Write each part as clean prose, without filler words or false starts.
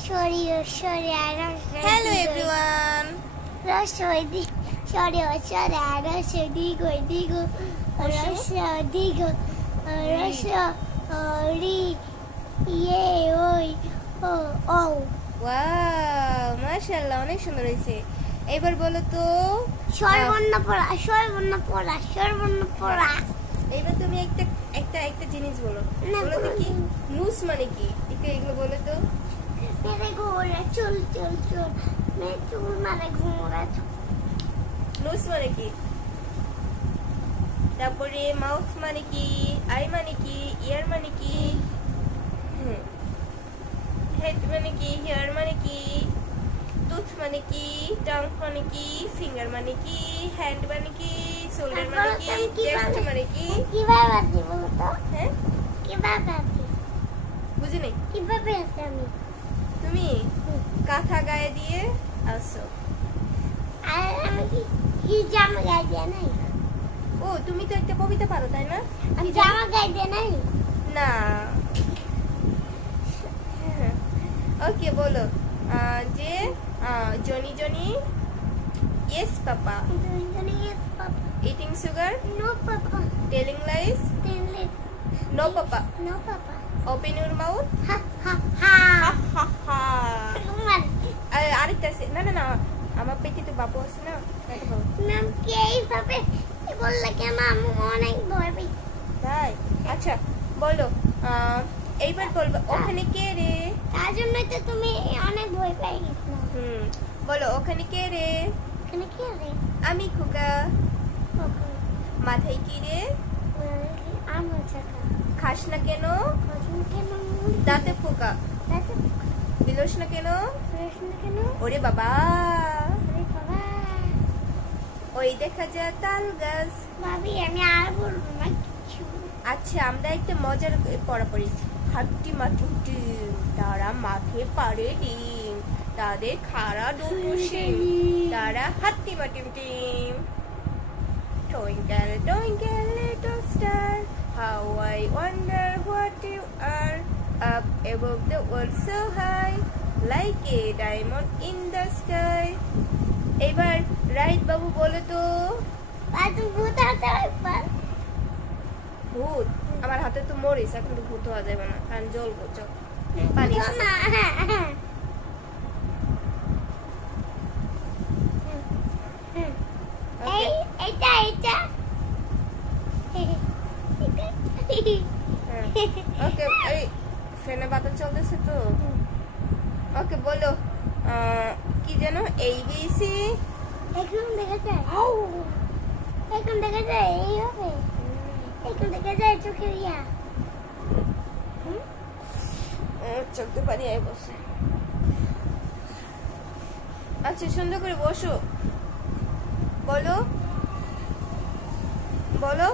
Hello everyone. Wow, mashallah, অনেক সুন্দর হয়েছে। এবার বলো তো সর্বর্ণ পড়া। এবার তুমি একটা জিনিস বলো। বলো তো কি নুস মানে কি? একটু এগুলো বলো তো। মেরে ঘোড়া চল মেরে চুল মারে ঘোড়া। নুস মানে কি? তারপরে মাউথ মানে কি? আই মানে কি? ইয়ার মানে কি? হেড মানে কি? হেয়ার মানে কি? টুথ মানে কি? টাং মানে কি? ফিঙ্গার মানে কি? হ্যান্ড মানে কি? শোল্ডার মানে কি? চেস্ট মানে কি? কিভাবে আছি বলো তো? হ্যাঁ, কিভাবে আছি? বুঝি নাই। কিভাবে আছি আমি? তুমি কাঁথা গায়ে দিয়ে আসো। আর আমি কি জামা গায়ে দিয়ে নাই? ও, তুমি তো একটা কবিতা পারো তাই না? আমি জামা গায়ে দিয়ে নাই? না। ওকে, বলো যে Johnny Johnny yes papa, Yes, Papa. eating sugar, No, Papa. telling lies, no papa, No, Papa. open your mouth, Ha. ha ha. Kuman. আরেকটা আছে, না না না, আমার পেটে তো বাবু আছে না, এটা বলো। নাম কি এইভাবে বললে কেন আমি অনেক ভয় পাই। তাই আচ্ছা, বলো এইবার বলবো ওখানে কে রে? তার জন্যই তো তুমি অনেক ভয় পাই গেছো। বলো ওখানে কে রে? এখানে কি রে? আমি খোকা। মাথায় কি রে? আমার চাকা। খাস না কেন? কেন? দাঁতে পোকা। দাঁতে বিলোস না কেন? কেন? ওরে বাবা, আরে বাবা। ওই দেখা যায় তাল গাছ। ভাবি আমি আর বলবো না কিছু। আচ্ছা, আমরা একটা মজার পড়া পড়ি। হাট্টি মাটুম টিম, তারা মাঠে পারে ডিম, তাদের খাড়া দুটো শিং, তারা হাট্টি মাটুম team. Twinkle, twinkle, little star, how I wonder what you are, up above the world so high, like a diamond in the sky. এবার রাইট বাবু বলো তো। বাদু ভূত হাতে একবার। ভূত? আমার হাতে তো মরিস, এখন তো ভূত হওয়া যাবে না, কারণ জ্বলবো। পানি না। এইটা ওকে, এই ফ্যানে বাতাস চলতেছে তো। ওকে, বলো কি যেন ABC। এখন দেখা যায় এইভাবে। এখন দেখা যায় চোখের ইয়া। চোখে পানি আয় বসে। আচ্ছা, সুন্দর করে বসো। বলো বলো।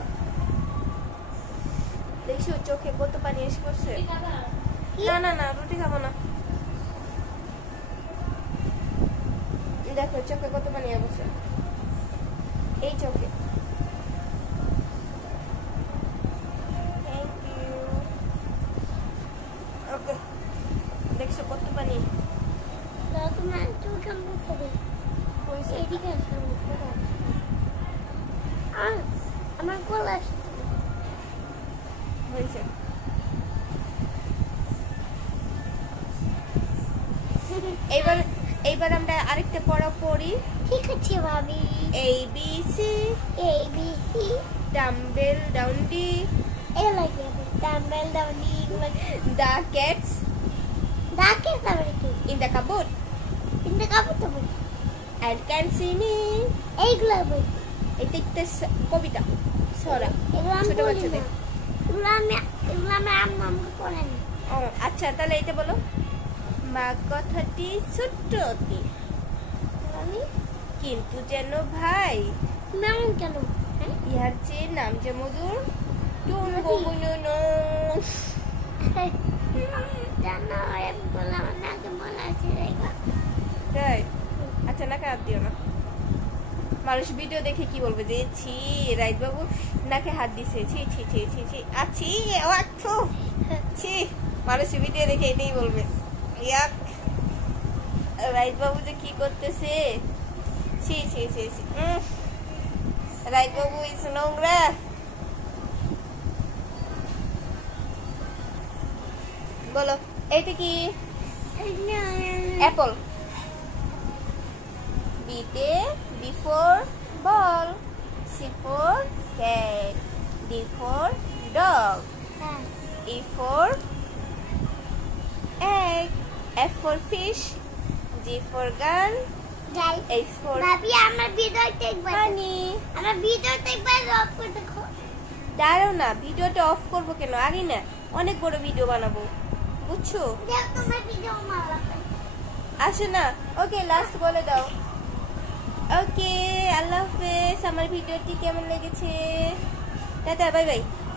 দেখছো চোখে কত পানি এসে পড়ছে? না না না, রুটি খাবো না। দেখো চোখে কত পানি আসছে, এই চোখে। Thank you. ওকে, দেখছো কত পানি? তোমার চোখ আমি করে এদিকে আমার গলা হয়েছে। এইবার আমরা আরেকটা পড়া পড়ি। ঠিক আছে ভাবি। ABC, ডাম্বেল ডাউন্ডি, ডাম্বেল ডাউনি, the cats আবার কি? in the cupboard কিন্তু কাপড় তো বলি and can see me. এইগুলো বলি। এটা একটা কবিতা ছড়া, এগুলো আমি ছোট বলি বাচ্চাদের। না। এগুলো আমি আম্মু আমাকে পড়ায় না। ও আচ্ছা, তাহলে এটা বলো। মা কথাটি ছোট্ট অতি, আমি কিন্তু যেন ভাই, মেমন কেন? ইহার চেয়ে নাম যে মধুর। জানো এগুলো আমার নাকে বলা আছে। তাই? আচ্ছা, না কাঁদ দিও না। মানুষ ভিডিও দেখে কি বলবে যে ছি রাইত বাবু নাকে হাত দিছে, ছি ছি ছি ছি ছি আছি ছি। মানুষ ভিডিও দেখে এটাই বলবে। ইয়াক। রাইট বাবু যে কি করতেছে, ছি ছি ছি ছি। রাইট বাবু ইস নোংরা। বলো এটা কি? অ্যাপল। বিতে B for ball, C for cat, D for dog, E for egg, F for fish, G for gun, H for ভাবি আমার ভিডিওটা একবার honey. আমার ভিডিওটা একবার অফ করে দেখো। দাঁড়াও না, ভিডিওটা অফ করবো কেন? আগে না অনেক বড় ভিডিও বানাবো, বুঝছো? দেখো তোমার ভিডিও মারা আসো না। ওকে, লাস্ট বলে দাও। ওকে, আল্লাহ হাফেজ। আমার ভিডিওটি কেমন লেগেছে? Tata, bye bye.